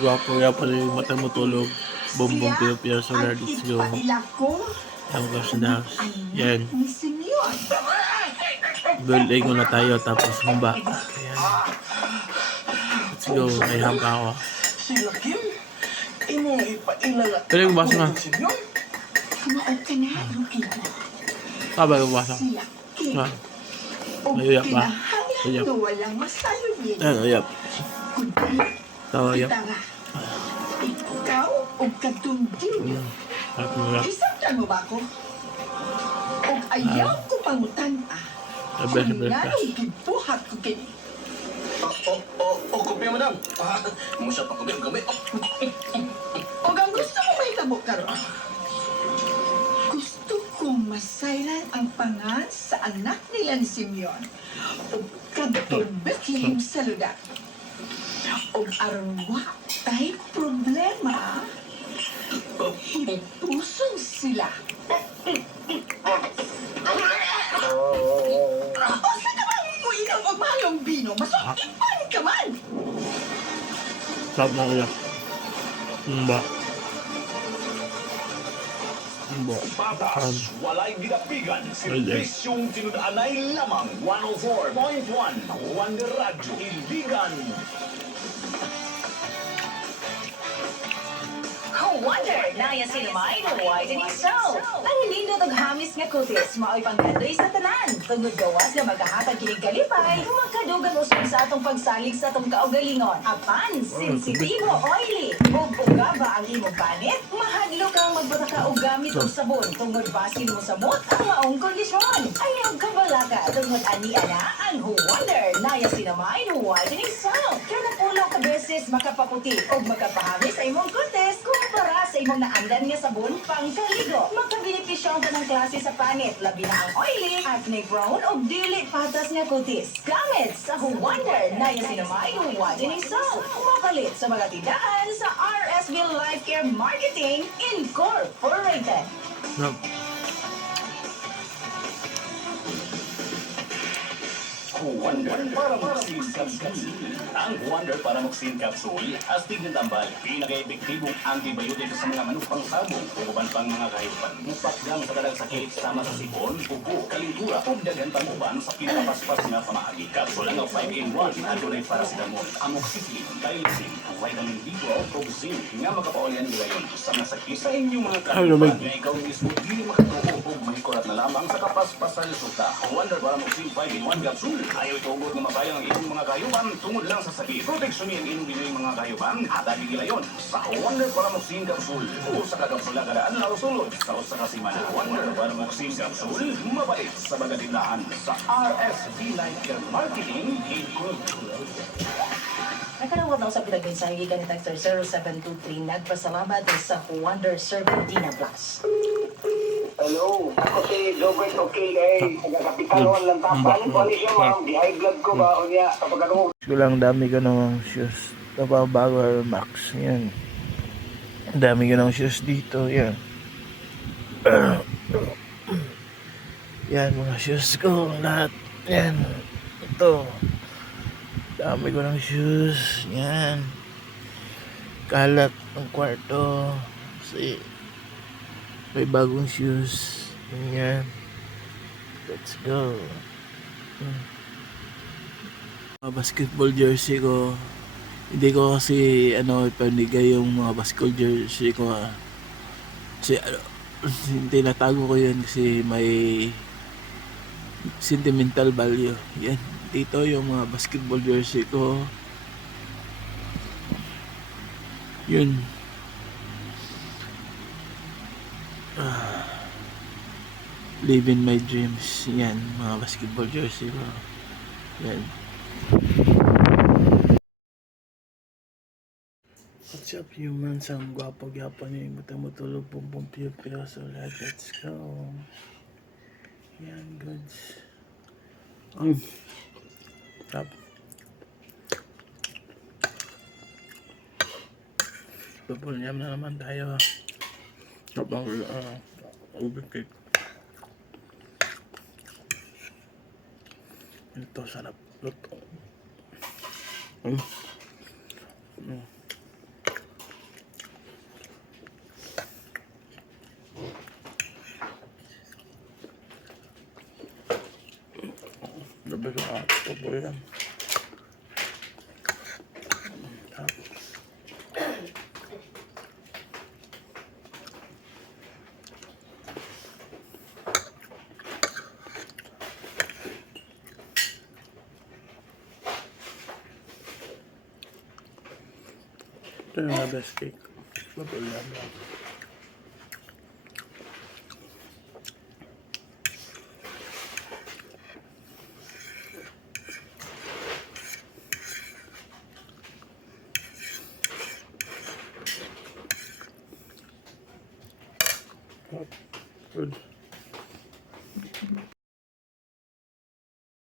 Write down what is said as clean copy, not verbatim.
gwapo ya pala yung mata mo tulog. Bumbong piyo-piyo solar. Let's go. Ang gosh na house. Yan. Build ego na tayo tapos humba. Ayan. Let's go. Ay hampa ako. Pwede ko basa nga. Kaba ko basa. Ayuyap ba? Ayuyap. Ayuyap. Ayuyap. Ikaw o katundin. Isaktan mo ba ako? O ayaw ko pangutan kung nanong gibuhat ko kini. Kopi madam. Musya pa kopi kami. O ang gusto mo may kabuk karon. Gusto kong masayran ang pangan sa anak nila ni Simeon. O kadtubik sa lugar. O aron wa tay problema. Ipusong sila. O sa naman mo inom o malong bino, masutipan ka man. Sarap na kaya. Humba. Humba. Patas, walay gidapigan, serbisyong tinudaanay lamang 104.1 Wonder Radio, Iligan. Wonder na yan sinamay ng whitening soap. Ang lindo ng hamis nga kutis, mao'y panggandoy sa tanan. Tungod gawas nga maghahatag kinig kalipay, magkadugang usog sa atong pagsalig sa atong kaugalingon. Apan, sensitibo, oily. Ug ugaba ang imong panit, mahadlo kang magbuta ka og gamit og sabon. Tungod basin mo sa mot ang maong kondisyon. Ayaw ka balaka, tungod ani ana ang Wonder na yan sinamay ng whitening soap. Kaya napulo ka beses makapaputi o makapahamis sa imong kutis kumpara sa imong naandan nga sabon pangkaligo. Magkabenepisyo ang tanang klase sa panit, labi na ang oily, acne prone o dili patas nga kutis. Gamit sa Wonder na yung sinamay ng whitening soap. Mapalit sa mga tindahan sa RSB Life Care Marketing Incorporated. Sarap. Wonder para Moxin Capsule. Ang Wonder para Moxin Capsule, astig ng tambal, pinaka-epektibong antibiotic sa mga manok pangsabong, uban pang mga kahayupan. Mupakdang sa dalang sakit sama sa sipon, ubo, kalintura, o dagan panguban sa pinapaspas nga pamaagi. Capsule ang 5-in-1, adunay paracetamol, amoxicillin, tylosin, vitamin B12, o zinc, nga makapaolian ngayon sa nasakit sa inyong mga kahayupan. Nga ikaw mismo, hindi makatuo o may kurat na lamang sa kapaspas sa resulta. Wonder para Moxin 5-in-1 Capsule. Ayaw itugod na mabayang ang inyong mga kahayupan tungod lang sa sakit. Proteksyonin inyong binuing mga kahayupan at abigila yon sa Wonder para Moxin Capsule. O sa kakapsula kadaan na usulod sa usa ka semana. Wonder para Moxin Capsule, mabait sa magatindahan sa RSB Life Care Marketing Incorporated. Nakarawat na usap kitang mensahe ganitang Sir 0723 nagpasalamat sa Wonder Serpentina Plus. Hello, ako si Robert OKA, taga-Kapitaluan lang tapan. Kung ano siya ma'am, di-high blood ko ba o niya kapag ano. Gusto lang dami ko ng shoes. Ito pa bago Air Max. Yan. Dami ko ng shoes dito. Yan. Yan mga shoes ko. Lahat. Yan. Ito. Dami ko ng shoes. Yan. Kalat ng kwarto. Kasi may bagong shoes. Yan. Let's go. Basketball jersey ko. Hindi ko kasi panigay yung mga basketball jersey ko. Kasi tinatago ko yun kasi may sentimental value. Yan. Dito yung mga basketball jersey ko. Yun. Living my dreams. Yan, mga basketball jersey ko. Yan. What's up humans? Ang gwapo-gwapo niyo yung matulog pong piyo-piyo. So let's go. Yan, goods. Tap. Pupulnyam na naman tayo. Tapang ube cake. Ito sarap. Luto. lang. Ito yung best cake. Babala lang.